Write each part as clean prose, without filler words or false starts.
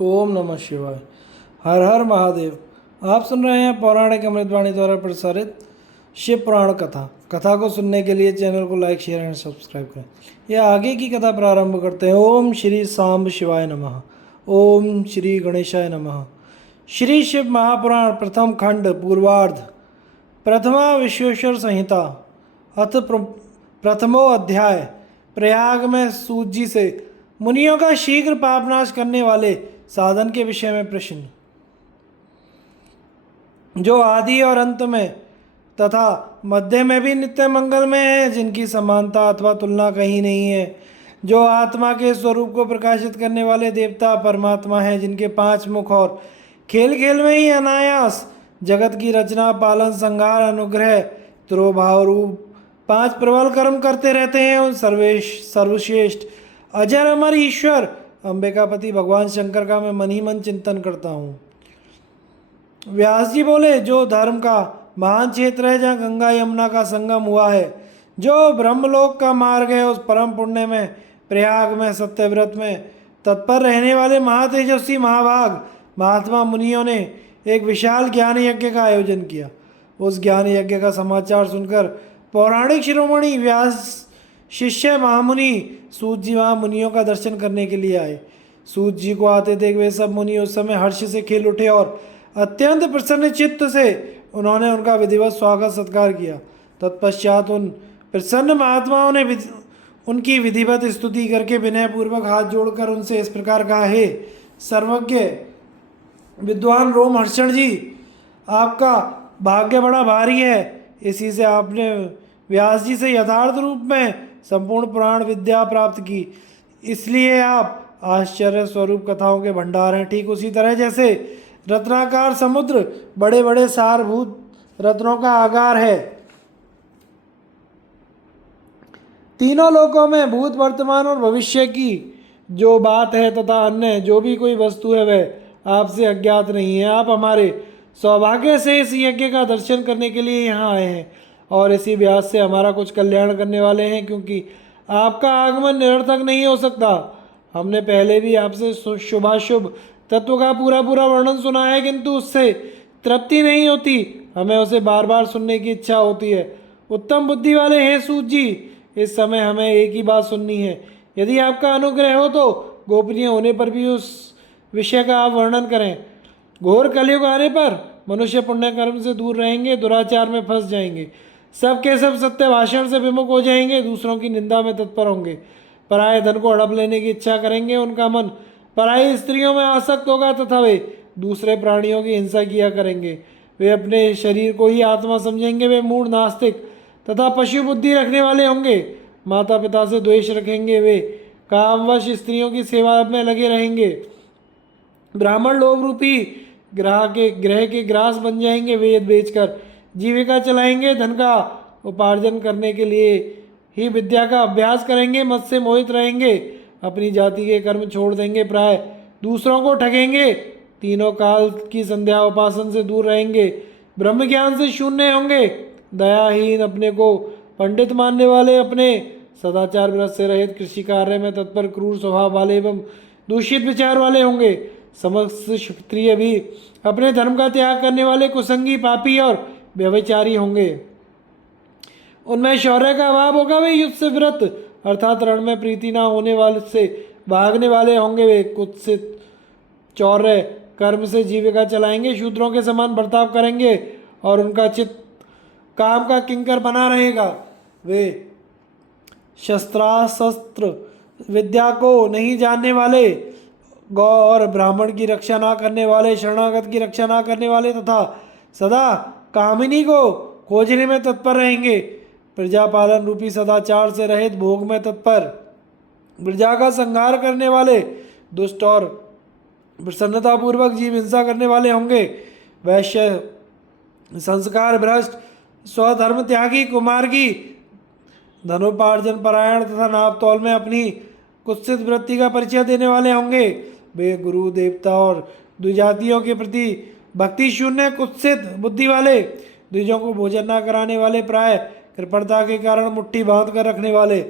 ओम नमः शिवाय। हर हर महादेव। आप सुन रहे हैं पौराणिक अमृतवाणी द्वारा प्रसारित शिव पुराण कथा। कथा को सुनने के लिए चैनल को लाइक शेयर एंड सब्सक्राइब करें। यह आगे की कथा प्रारंभ करते हैं। ओम श्री सांब शिवाय नमः। ओम श्री गणेशाय नमः। श्री शिव महापुराण प्रथम खंड पूर्वार्ध प्रथमा विश्वेश्वर संहिता अथ प्रथमो अध्याय। प्रयाग में सूत जी से मुनियों का शीघ्र पापनाश करने वाले साधन के विषय में प्रश्न। जो आदि और अंत में तथा मध्य में भी नित्य मंगल में है, जिनकी समानता अथवा तुलना कहीं नहीं है, जो आत्मा के स्वरूप को प्रकाशित करने वाले देवता परमात्मा हैं, जिनके 5 मुख और खेल खेल में ही अनायास जगत की रचना पालन संहार अनुग्रह तिरोभाव रूप 5 प्रबल कर्म करते रहते हैं, उन सर्वश्रेष्ठ अजर अमर ईश्वर अंबिकापति भगवान शंकर का मैं मन ही मन चिंतन करता हूँ। व्यास जी बोले, जो धर्म का महान क्षेत्र है, जहाँ गंगा यमुना का संगम हुआ है, जो ब्रह्मलोक का मार्ग है, उस परम पुण्य में प्रयाग में सत्यव्रत में तत्पर रहने वाले महातेजस्वी महाभाग महात्मा मुनियों ने एक विशाल ज्ञान यज्ञ का आयोजन किया। उस ज्ञान यज्ञ का समाचार सुनकर पौराणिक शिरोमणि व्यास शिष्य महामुनि सूत जी वहाँ मुनियों का दर्शन करने के लिए आए। सूत जी को आते देख वे सब मुनि उस समय हर्ष से खेल उठे और अत्यंत प्रसन्न चित्त से उन्होंने उनका विधिवत स्वागत सत्कार किया। तत्पश्चात उन प्रसन्न महात्माओं ने उनकी विधिवत स्तुति करके विनयपूर्वक हाथ जोड़कर उनसे इस प्रकार कहा, हे सर्वज्ञ विद्वान रोमहर्षण जी, आपका भाग्य बड़ा भारी है। इसी से आपने व्यास जी से यथार्थ रूप में संपूर्ण पुराण विद्या प्राप्त की, इसलिए आप आश्चर्य स्वरूप कथाओं के भंडार हैं। ठीक उसी तरह जैसे रत्नाकार समुद्र बड़े बड़े सारभूत रत्नों का आगार है, तीनों लोकों में भूत वर्तमान और भविष्य की जो बात है तथा अन्य जो भी कोई वस्तु है वह आपसे अज्ञात नहीं है। आप हमारे सौभाग्य से इस यज्ञ का दर्शन करने के लिए यहाँ आए हैं और इसी व्यास से हमारा कुछ कल्याण करने वाले हैं, क्योंकि आपका आगमन निरर्थक नहीं हो सकता। हमने पहले भी आपसे शुभाशुभ तत्व का पूरा पूरा वर्णन सुना है, किंतु उससे तृप्ति नहीं होती, हमें उसे बार बार सुनने की इच्छा होती है। उत्तम बुद्धि वाले हैं सूत जी, इस समय हमें एक ही बात सुननी है। यदि आपका अनुग्रह हो तो गोपनीय होने पर भी उस विषय का आप वर्णन करें। घोर कलयुग आने पर मनुष्य पुण्य कर्म से दूर रहेंगे, दुराचार में फंस जाएंगे, सब के सब सत्य भाषण से विमुख हो जाएंगे, दूसरों की निंदा में तत्पर होंगे, पराये धन को हड़प लेने की इच्छा करेंगे, उनका मन पराई स्त्रियों में आसक्त होगा तथा वे दूसरे प्राणियों की हिंसा किया करेंगे। वे अपने शरीर को ही आत्मा समझेंगे, वे मूढ़ नास्तिक तथा पशु बुद्धि रखने वाले होंगे, माता पिता से द्वेष रखेंगे, वे कामवश स्त्रियों की सेवा में लगे रहेंगे, ब्राह्मण लोभ रूपी ग्रह के ग्रास बन जाएंगे, वेद बेचकर जीविका चलाएंगे, धन का उपार्जन करने के लिए ही विद्या का अभ्यास करेंगे, मत से मोहित रहेंगे, अपनी जाति के कर्म छोड़ देंगे, प्राय दूसरों को ठगेंगे, तीनों काल की संध्या उपासन से दूर रहेंगे, ब्रह्म ज्ञान से शून्य होंगे, दयाहीन अपने को पंडित मानने वाले, अपने सदाचार व्रत से रहित कृषि कार्य में तत्पर क्रूर स्वभाव वाले एवं दूषित विचार वाले होंगे, समस्त क्षत्रिय भी अपने धर्म का त्याग करने वाले कुसंगी पापी और व्यभिचारी होंगे। उनमें शौर्य का अभाव होगा, वे युद्ध से व्रत अर्थात रण में प्रीति ना होने वाले से भागने वाले होंगे, वे कुत्सित चौर्य कर्म से जीविका चलाएंगे, शूद्रों के समान बर्ताव करेंगे और उनका चित्त काम का किंकर बना रहेगा। वे शस्त्रास्त्र विद्या को नहीं जानने वाले, गौ और ब्राह्मण की रक्षा ना करने वाले, शरणागत की रक्षा ना करने वाले तथा सदा कामिनी को खोजने में तत्पर रहेंगे, प्रजापालन रूपी सदाचार से रहित भोग में तत्पर, प्रजा का संहार करने वाले, दुष्ट और प्रसन्नतापूर्वक जीव हिंसा करने वाले होंगे, वैश्य संस्कार भ्रष्ट स्वधर्म त्यागी कुमार्गी, धनोपार्जन परायण तथा नाप तौल में अपनी कुत्सित वृत्ति का परिचय देने वाले होंगे, वे गुरु देवता और द्विजातियों के प्रति भक्ति शून्य कुत्सित बुद्धि वाले, द्विजों को भोजन न कराने वाले, प्राय कृपणता के कारण मुट्ठी बांध कर रखने वाले,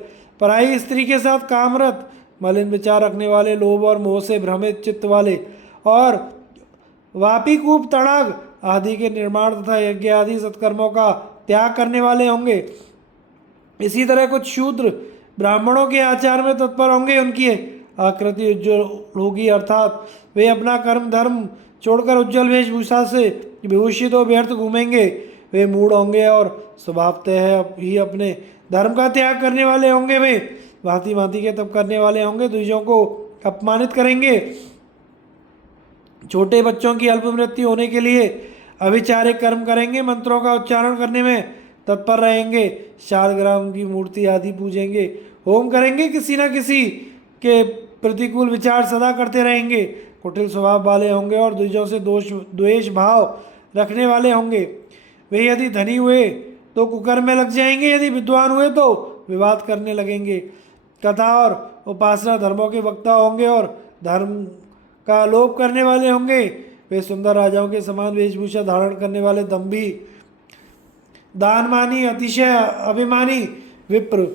पराई स्त्री के साथ कामरत मलिन विचार रखने वाले, लोभ और मोह से भ्रमित चित्त वाले और वापीकूप तड़ाग आदि के निर्माण तथा यज्ञ आदि सत्कर्मों का त्याग करने वाले होंगे। इसी तरह कुछ शूद्र ब्राह्मणों के आचार में तत्पर होंगे, उनकी आकृति उज्ज्वल होगी, अर्थात वे अपना कर्म धर्म छोड़कर उज्ज्वल वेशभूषा से विभूषित हो व्यर्थ घूमेंगे। वे मूढ़ होंगे और स्वभावतः ही अपने धर्म का त्याग करने वाले होंगे। वे भांति भांति के तप करने वाले होंगे, द्विजों को अपमानित करेंगे, छोटे बच्चों की अल्प मृत्यु होने के लिए अविचारिक कर्म करेंगे, मंत्रों का उच्चारण करने में तत्पर रहेंगे, शालग्राम की मूर्ति आदि पूजेंगे, होम करेंगे, किसी न किसी के प्रतिकूल विचार सदा करते रहेंगे, कुटिल स्वभाव वाले होंगे और द्विजों से द्वेष भाव रखने वाले होंगे। वे यदि धनी हुए तो कुकर्म में लग जाएंगे, यदि विद्वान हुए तो विवाद करने लगेंगे। कथा और उपासना धर्मों के वक्ता होंगे और धर्म का लोप करने वाले होंगे। वे सुंदर राजाओं के समान वेशभूषा धारण करने वाले दम्भी, दानमानी, अतिशय अभिमानी, विप्र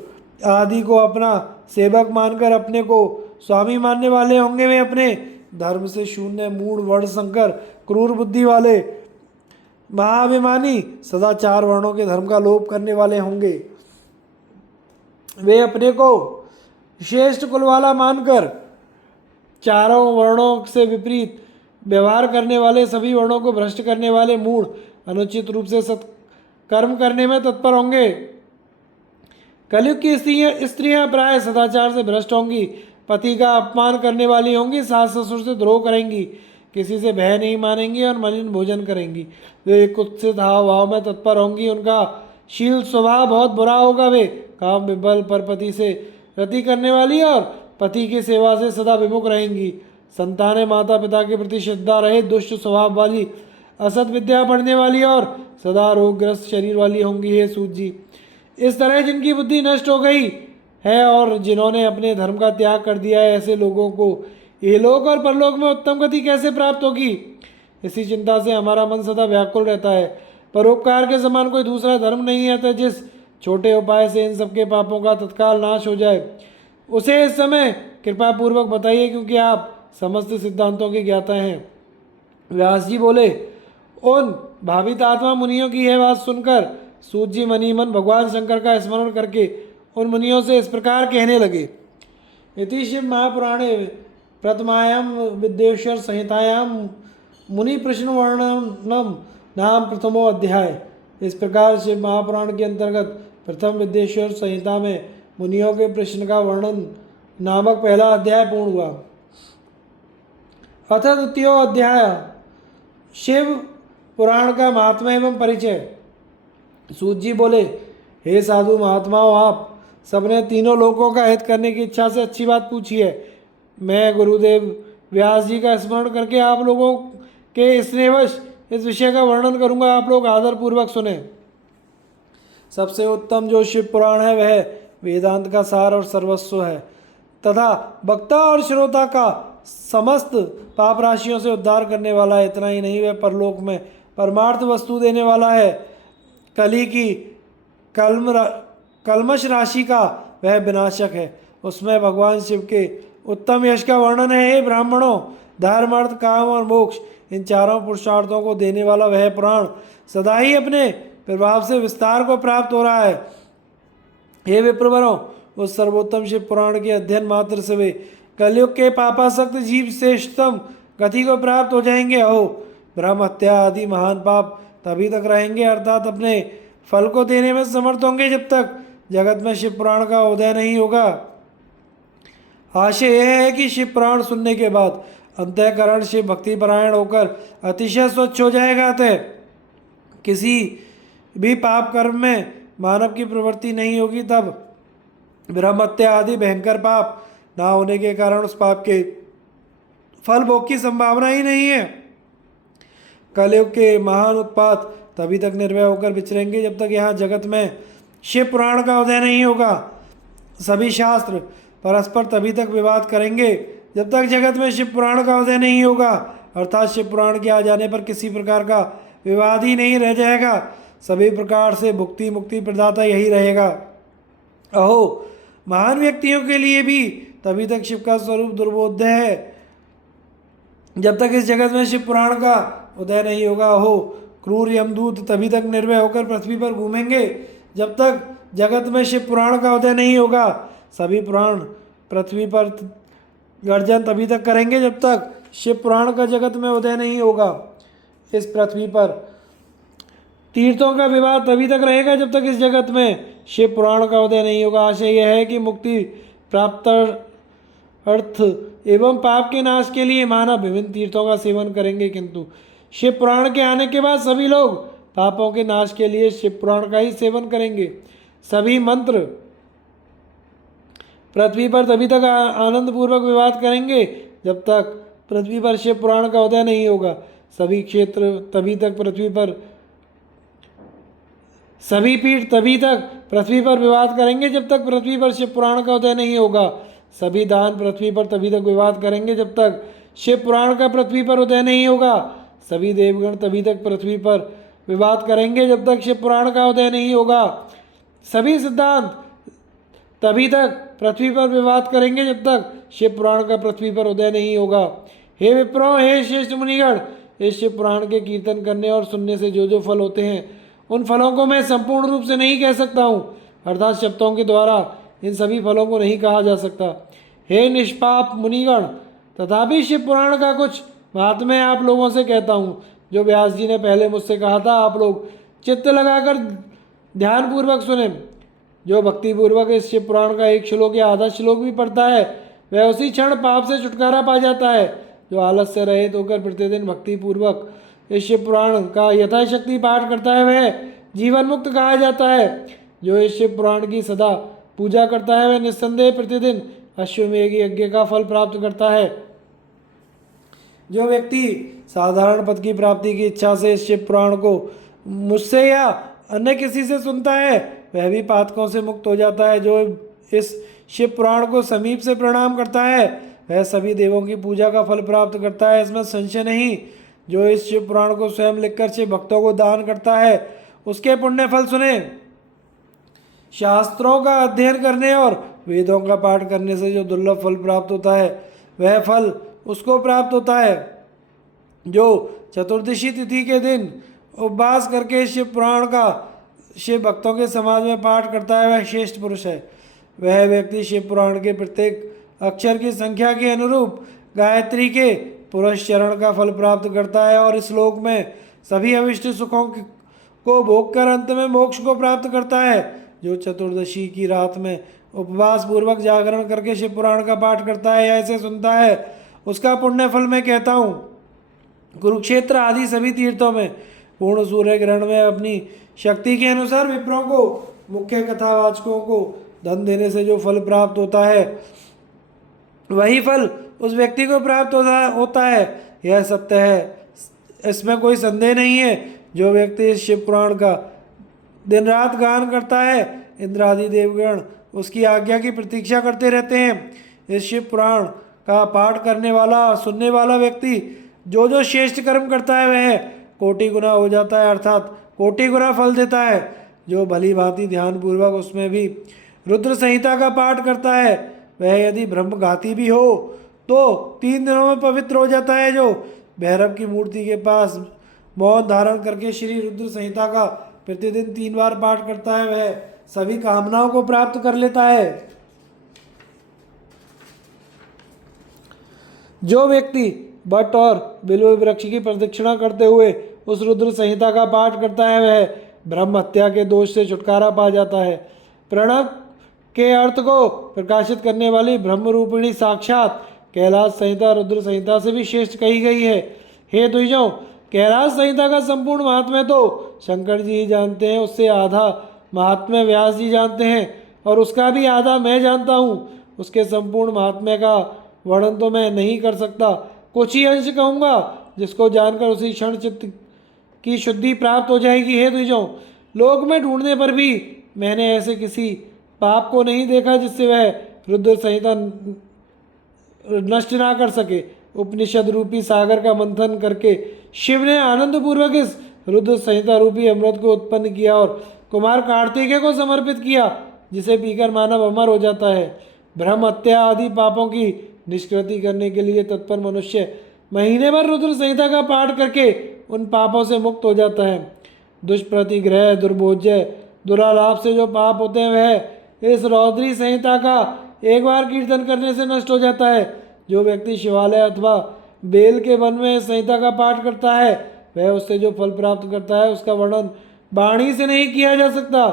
आदि को अपना सेवक मानकर अपने को स्वामी मानने वाले होंगे। वे अपने धर्म से शून्य, मूढ़, वर्ण संकर, क्रूर बुद्धि वाले, महाअभिमानी, सदा चार वर्णों के धर्म का लोप करने वाले होंगे। वे अपने को श्रेष्ठ कुल वाला मानकर चारों वर्णों से विपरीत व्यवहार करने वाले, सभी वर्णों को भ्रष्ट करने वाले, मूढ़, अनुचित रूप से सत्कर्म करने में तत्पर होंगे। कलयुग की स्त्रियां प्राय सदाचार से भ्रष्ट होंगी, पति का अपमान करने वाली होंगी, सास ससुर से द्रोह करेंगी, किसी से भय नहीं मानेंगी और मलिन भोजन करेंगी। वे कुत्सित हाव भाव में तत्पर होंगी, उनका शील स्वभाव बहुत बुरा होगा। वे काम विबल, परपति से रति करने वाली और पति की सेवा से सदा विमुख रहेंगी। संतानें माता पिता के प्रति श्रद्धा रहे, दुष्ट स्वभाव वाली, असत विद्या पढ़ने वाली और सदा रोगग्रस्त शरीर वाली होंगी। हे सूत जी, इस तरह जिनकी बुद्धि नष्ट हो गई है और जिन्होंने अपने धर्म का त्याग कर दिया है, ऐसे लोगों को इहलोक और परलोक में उत्तम गति कैसे प्राप्त होगी? इसी चिंता से हमारा मन सदा व्याकुल रहता है। परोपकार के समान कोई दूसरा धर्म नहीं है, तो जिस छोटे उपाय से इन सबके पापों का तत्काल नाश हो जाए उसे इस समय कृपा पूर्वक बताइए, क्योंकि आप समस्त सिद्धांतों के ज्ञाता हैं। व्यास जी बोले, उन भावित आत्मा मुनियों की यह बात सुनकर सूत जी मनी मन भगवान शंकर का स्मरण करके उन मुनियों से इस प्रकार कहने लगे। इति शिव महापुराणे प्रथमायां विद्येश्वर संहितायां मुनि प्रश्न वर्णनम नाम प्रथमो अध्याय। इस प्रकार शिव महापुराण के अंतर्गत प्रथम विद्येश्वर संहिता में मुनियों के प्रश्न का वर्णन नामक पहला अध्याय पूर्ण हुआ। अथ द्वितीय अध्याय शिव पुराण का महात्मा एवं परिचय। सूत जी बोले, हे साधु महात्माओं, आप सबने तीनों लोकों का हित करने की इच्छा से अच्छी बात पूछी है। मैं गुरुदेव व्यास जी का स्मरण करके आप लोगों के स्नेहवश इस विषय का वर्णन करूंगा, आप लोग आदर पूर्वक सुने। सबसे उत्तम जो शिव पुराण है वह वेदांत का सार और सर्वस्व है तथा वक्ता और श्रोता का समस्त पाप राशियों से उद्धार करने वाला है। इतना ही नहीं, वह परलोक में परमार्थ वस्तु देने वाला है। कली की कलमश राशि का वह विनाशक है। उसमें भगवान शिव के उत्तम यश का वर्णन है। हे ब्राह्मणों, धर्म, अर्थ, काम और मोक्ष, इन चारों पुरुषार्थों को देने वाला वह पुराण सदा ही अपने प्रभाव से विस्तार को प्राप्त हो रहा है। हे विप्रवरों, उस सर्वोत्तम शिव पुराण के अध्ययन मात्र से वे कलयुग के पापासक्त जीव श्रेष्ठतम गति को प्राप्त हो जाएंगे। अहो, ब्रह्म हत्या आदि महान पाप तभी तक रहेंगे, अर्थात अपने फल को देने में समर्थ होंगे, जब तक जगत में शिव पुराण का उदय नहीं होगा। आशय यह है कि शिव पुराण सुनने के बाद अंतःकरण शिव भक्ति परायण होकर अतिशय स्वच्छ हो जाएगा। अतः किसी भी पाप कर्म में मानव की प्रवृत्ति नहीं होगी। तब ब्रह्म हत्या आदि भयंकर पाप ना होने के कारण उस पाप के फल भोग की संभावना ही नहीं है। कलयुग के महान उत्पात तभी तक निर्भय होकर विचरेंगे जब तक यहाँ जगत में शिव पुराण का उदय नहीं होगा। सभी शास्त्र परस्पर तभी तक विवाद करेंगे जब तक जगत में शिव पुराण का उदय नहीं होगा, अर्थात शिव पुराण के आ जाने पर किसी प्रकार का विवाद ही नहीं रह जाएगा। सभी प्रकार से भुक्ति मुक्ति प्रदाता यही रहेगा। अहो, महान व्यक्तियों के लिए भी तभी तक शिव का स्वरूप दुर्बोध्य है। जब तक इस जगत में शिव पुराण का उदय नहीं होगा। हो क्रूर यमदूत तभी तक निर्भय होकर पृथ्वी पर घूमेंगे जब तक जगत में शिव पुराण का उदय नहीं होगा। सभी पुराण पृथ्वी पर गर्जन तभी तक करेंगे जब तक शिव पुराण का जगत में उदय नहीं होगा। इस पृथ्वी पर तीर्थों का विवाद तभी तक रहेगा जब तक इस जगत में शिव पुराण का उदय नहीं होगा। आशय यह है कि मुक्ति प्राप्त अर्थ एवं पाप के नाश के लिए मानव विभिन्न तीर्थों का सेवन करेंगे, किंतु शिव पुराण के आने के बाद सभी लोग पापों के नाश के लिए शिव पुराण का ही सेवन करेंगे। सभी मंत्र पृथ्वी पर तभी तक आनंद पूर्वक विवाद करेंगे जब तक पृथ्वी पर शिव पुराण का उदय नहीं होगा। सभी क्षेत्र तभी तक पृथ्वी पर सभी पीठ तभी तक पृथ्वी पर विवाद करेंगे जब तक पृथ्वी पर शिव पुराण का उदय नहीं होगा। सभी दान पृथ्वी पर तभी तक विवाद करेंगे जब तक शिव पुराण का पृथ्वी पर उदय नहीं होगा। सभी देवगण तभी तक पृथ्वी पर विवाद करेंगे जब तक शिव पुराण का उदय नहीं होगा। सभी सिद्धांत तभी तक पृथ्वी पर विवाद करेंगे जब तक शिव पुराण का पृथ्वी पर उदय नहीं होगा। हे विप्रो, हे श्रेष्ठ मुनिगण, इस शिव पुराण के कीर्तन करने और सुनने से जो जो फल होते हैं उन फलों को मैं संपूर्ण रूप से नहीं कह सकता हूँ, अर्थात शब्दों के द्वारा इन सभी फलों को नहीं कहा जा सकता। हे निष्पाप मुनिगण, तथापि शिव पुराण का कुछ महात्म्य आप लोगों से कहता हूँ जो व्यास जी ने पहले मुझसे कहा था। आप लोग चित्त लगाकर ध्यानपूर्वक सुने। जो भक्तिपूर्वक इस शिव पुराण का एक श्लोक या आधा श्लोक भी पढ़ता है वह उसी क्षण पाप से छुटकारा पा जाता है। जो आलस से रहित होकर प्रतिदिन भक्तिपूर्वक इस शिव पुराण का यथाशक्ति पाठ करता है वह जीवन मुक्त कहा जाता है। जो इस शिव पुराण की सदा पूजा करता है वह निस्संदेह प्रतिदिन अश्वमेघ यज्ञ का फल प्राप्त करता है। जो व्यक्ति साधारण पद की प्राप्ति की इच्छा से इस शिव पुराण को मुझसे या अन्य किसी से सुनता है वह भी पातकों से मुक्त हो जाता है। जो इस शिव पुराण को समीप से प्रणाम करता है वह सभी देवों की पूजा का फल प्राप्त करता है, इसमें संशय नहीं। जो इस शिव पुराण को स्वयं लिखकर शिव भक्तों को दान करता है उसके पुण्य फल सुने। शास्त्रों का अध्ययन करने और वेदों का पाठ करने से जो दुर्लभ फल प्राप्त होता है वह फल उसको प्राप्त होता है। जो चतुर्दशी तिथि के दिन उपवास करके शिव पुराण का शिव भक्तों के समाज में पाठ करता है वह श्रेष्ठ पुरुष है। वह व्यक्ति शिव पुराण के प्रत्येक अक्षर की संख्या के अनुरूप गायत्री के पुरुष चरण का फल प्राप्त करता है और इस श्लोक में सभी अविष्ट सुखों को भोग कर अंत में मोक्ष को प्राप्त करता है। जो चतुर्दशी की रात में उपवास पूर्वक जागरण करके शिव पुराण का पाठ करता है या इसे सुनता है उसका पुण्य फल मैं कहता हूँ। कुरुक्षेत्र आदि सभी तीर्थों में पूर्ण सूर्य ग्रहण में अपनी शक्ति के अनुसार विप्रों को मुख्य कथावाचकों को धन देने से जो फल प्राप्त होता है वही फल उस व्यक्ति को प्राप्त होता है। यह सत्य है, इसमें कोई संदेह नहीं है। जो व्यक्ति इस शिव पुराण का दिन रात गान करता है इंद्र आदि देवगण उसकी आज्ञा की प्रतीक्षा करते रहते हैं। इस शिव पुराण का पाठ करने वाला सुनने वाला व्यक्ति जो जो श्रेष्ठ कर्म करता है वह कोटि गुना हो जाता है, अर्थात कोटि गुना फल देता है। जो भली भांति ध्यानपूर्वक उसमें भी रुद्र संहिता का पाठ करता है वह यदि ब्रह्मघाती भी हो तो 3 दिनों में पवित्र हो जाता है। जो भैरव की मूर्ति के पास मौन धारण करके श्री रुद्र संहिता का प्रतिदिन 3 बार पाठ करता है वह सभी कामनाओं को प्राप्त कर लेता है। जो व्यक्ति बट और बिल्व वृक्ष की प्रदक्षिणा करते हुए उस रुद्र संहिता का पाठ करता है वह ब्रह्म हत्या के दोष से छुटकारा पा जाता है। प्रणव के अर्थ को प्रकाशित करने वाली ब्रह्म रूपिणी साक्षात कैलाश संहिता रुद्र संहिता से भी श्रेष्ठ कही गई है। हे द्विजों, कैलाश संहिता का संपूर्ण महात्म्य तो शंकर जी ही जानते हैं, उससे आधा महात्म्य व्यास जी जानते हैं और उसका भी आधा मैं जानता हूँ। उसके संपूर्ण महात्म्य का वर्णन तो मैं नहीं कर सकता, कुछ ही अंश कहूँगा जिसको जानकर उसी क्षण चित्त की शुद्धि प्राप्त हो जाएगी। हे द्विजों, लोक में ढूंढने पर भी मैंने ऐसे किसी पाप को नहीं देखा जिससे वह रुद्र संहिता नष्ट ना कर सके। उपनिषद रूपी सागर का मंथन करके शिव ने आनंद पूर्वक इस रुद्र संहिता रूपी अमृत को उत्पन्न किया और कुमार कार्तिकेय को समर्पित किया जिसे पीकर मानव अमर हो जाता है। भ्रम, हत्या आदि पापों की निष्कृति करने के लिए तत्पर मनुष्य महीने भर रुद्र संहिता का पाठ करके उन पापों से मुक्त हो जाता है। दुष्प्रतिग्रह, दुर्भोज्य, दुरालाप से जो पाप होते हैं वह इस रौद्री संहिता का एक बार कीर्तन करने से नष्ट हो जाता है। जो व्यक्ति शिवालय अथवा बेल के वन में इस संहिता का पाठ करता है वह उससे जो फल प्राप्त करता है उसका वर्णन वाणी से नहीं किया जा सकता।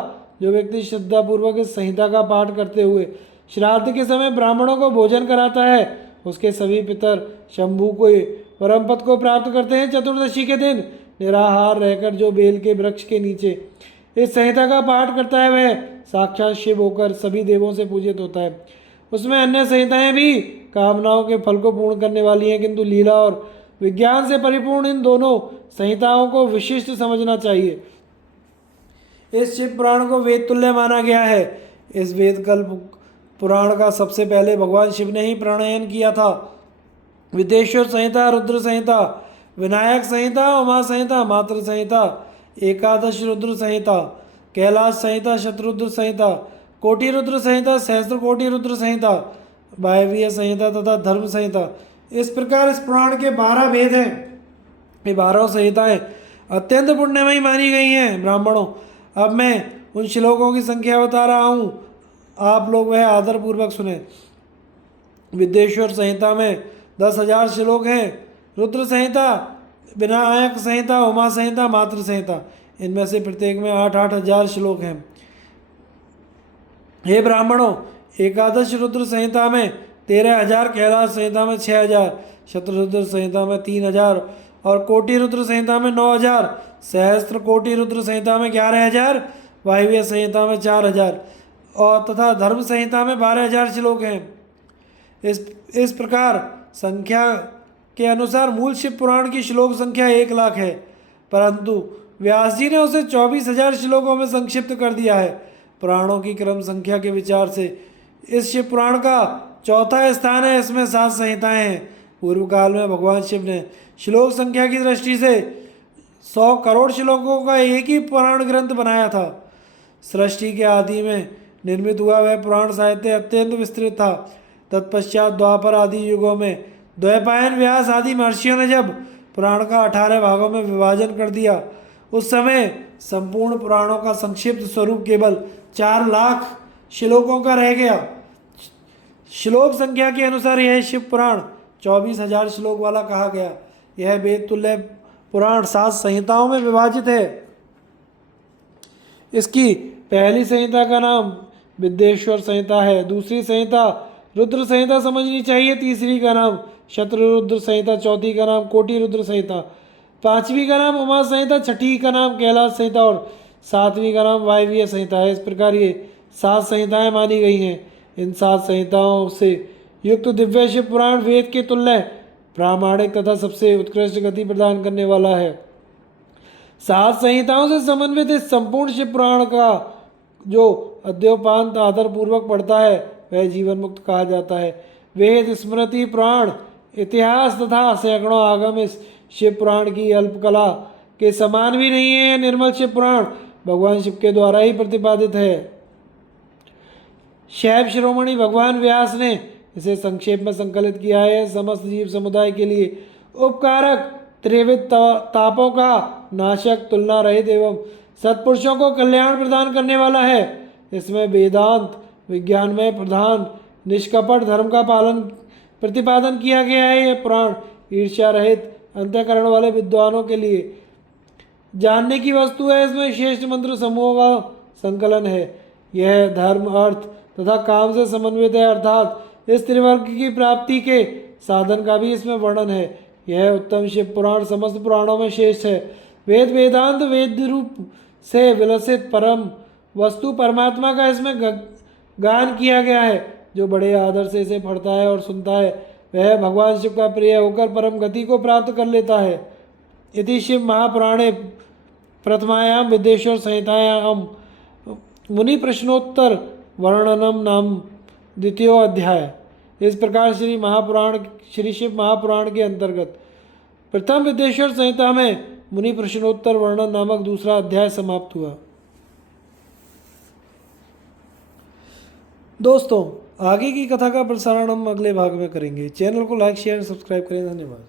जो व्यक्ति श्रद्धापूर्वक इस संहिता का पाठ करते हुए श्राद्ध के समय ब्राह्मणों को भोजन कराता है उसके सभी पितर शंभु को परम पद को प्राप्त करते हैं। चतुर्दशी के दिन निराहार रहकर जो बेल के वृक्ष के नीचे इस संहिता का पाठ करता है वह साक्षात शिव होकर सभी देवों से पूजित होता है। उसमें अन्य संहिताएं भी कामनाओं के फल को पूर्ण करने वाली हैं, किंतु लीला और विज्ञान से परिपूर्ण इन दोनों संहिताओं को विशिष्ट समझना चाहिए। इस शिव पुराण को वेद तुल्य माना गया है। इस वेद कल्प पुराण का सबसे पहले भगवान शिव ने ही प्रणयन किया था। विदेश्वर संहिता, रुद्र संहिता, विनायक संहिता, उमा संहिता, मातृ संहिता, एकादश रुद्र संहिता, कैलाश संहिता, शतरुद्र संहिता, कोटि रुद्र संहिता, सहस्त्र कोटि रुद्र संहिता, वायवीय संहिता तथा धर्म संहिता, इस प्रकार इस पुराण के 12 भेद हैं। ये 12 संहिताएं अत्यंत पुण्यमयी मानी गई हैं। ब्राह्मणों, अब मैं उन श्लोकों की संख्या बता रहा हूँ, आप लोग वह आदर पूर्वक सुने। विदेश्वर संहिता में 10,000 श्लोक हैं। रुद्र संहिता, विनायक संहिता, उमा संहिता, मातृ संहिता, इनमें से प्रत्येक में 8-8 हजार श्लोक हैं। हे ब्राह्मणों, एकादश रुद्र संहिता में 13,000, कैलाश संहिता में 6,000, शतरुद्र संहिता में 3,000 और कोटि रुद्र संहिता में 9,000, सहस्त्र कोटि रुद्र संहिता में 11,000, वायव्य संहिता में 4,000 और तथा धर्म संहिता में 12,000 श्लोक हैं। इस प्रकार संख्या के अनुसार मूल शिव पुराण की श्लोक संख्या 1,00,000 है, परंतु व्यास जी ने उसे 24,000 श्लोकों में संक्षिप्त कर दिया है। पुराणों की क्रम संख्या के विचार से इस शिव पुराण का चौथा स्थान है। इसमें 7 संहिताएं हैं। पूर्व काल में भगवान शिव ने श्लोक संख्या की दृष्टि से 100 करोड़ श्लोकों का एक ही पुराण ग्रंथ बनाया था। सृष्टि के आदि में निर्मित हुआ वह पुराण साहित्य अत्यंत विस्तृत था। तत्पश्चात द्वापर आदि युगों में द्वैपायन, व्यास आदि महर्षियों ने जब पुराण का 18 भागों में विभाजन कर दिया उस समय संपूर्ण पुराणों का संक्षिप्त स्वरूप केवल 4,00,000 श्लोकों का रह गया। श्लोक संख्या के अनुसार यह शिव पुराण 24,000 श्लोक वाला कहा गया। यह वेद तुल्य पुराण 7 संहिताओं में विभाजित है। इसकी पहली संहिता का नाम विदेश्वर संहिता है, दूसरी संहिता रुद्र संहिता समझनी चाहिए, तीसरी का नाम शतरुद्र संहिता, चौथी का नाम कोटि रुद्र संहिता, पांचवी का नाम उमा संहिता, छठी का नाम कैलाश संहिता और सातवीं का नाम वायवीय संहिता है। इस प्रकार ये 7 संहिताएं मानी गई हैं। इन 7 संहिताओं से युक्त दिव्य शिव पुराण वेद के तुल्य प्रामाणिक तथा सबसे उत्कृष्ट गति प्रदान करने वाला है। 7 संहिताओं से समन्वित इस संपूर्ण शिव पुराण का जो अद्योपांत आदर पूर्वक पढ़ता है वह जीवन मुक्त कहा जाता है। वेद, स्मृति, पुराण, इतिहास तथा सैकड़ों आगम इस शिव पुराण की अल्प कला के समान भी नहीं है। निर्मल शिव पुराण भगवान शिव के द्वारा ही प्रतिपादित है। शैव शिरोमणि भगवान व्यास ने इसे संक्षेप में संकलित किया है। समस्त जीव समुदाय के लिए उपकारक, त्रिविध तापों का नाशक, तुलना रहित एवं सत्पुरुषों को कल्याण प्रदान करने वाला है। इसमें वेदांत विज्ञान में प्रधान निष्कपट धर्म का पालन प्रतिपादन किया गया है। यह पुराण ईर्ष्या रहित अंतःकरण वाले विद्वानों के लिए जानने की वस्तु है। इसमें श्रेष्ठ मंत्र समूहों का संकलन है। यह धर्म, अर्थ तथा काम से समन्वित है, अर्थात इस त्रिवर्ग की प्राप्ति के साधन का भी इसमें वर्णन है। यह उत्तम शिव पुराण समस्त पुराणों में श्रेष्ठ है। वेद वेदांत वेद रूप से विलसित परम वस्तु परमात्मा का इसमें गान किया गया है। जो बड़े आदर से इसे पढ़ता है और सुनता है वह भगवान शिव का प्रिय होकर परम गति को प्राप्त कर लेता है। इति शिव महापुराणे प्रथमायाम विदेश्वर संहितायाम मुनि प्रश्नोत्तर वर्णनम नाम द्वितीय अध्याय। इस प्रकार श्री शिव महापुराण के अंतर्गत प्रथम विदेश्वर संहिता में मुनि प्रश्नोत्तर वर्णन नामक दूसरा अध्याय समाप्त हुआ। दोस्तों, आगे की कथा का प्रसारण हम अगले भाग में करेंगे। चैनल को लाइक शेयर सब्सक्राइब करें। धन्यवाद।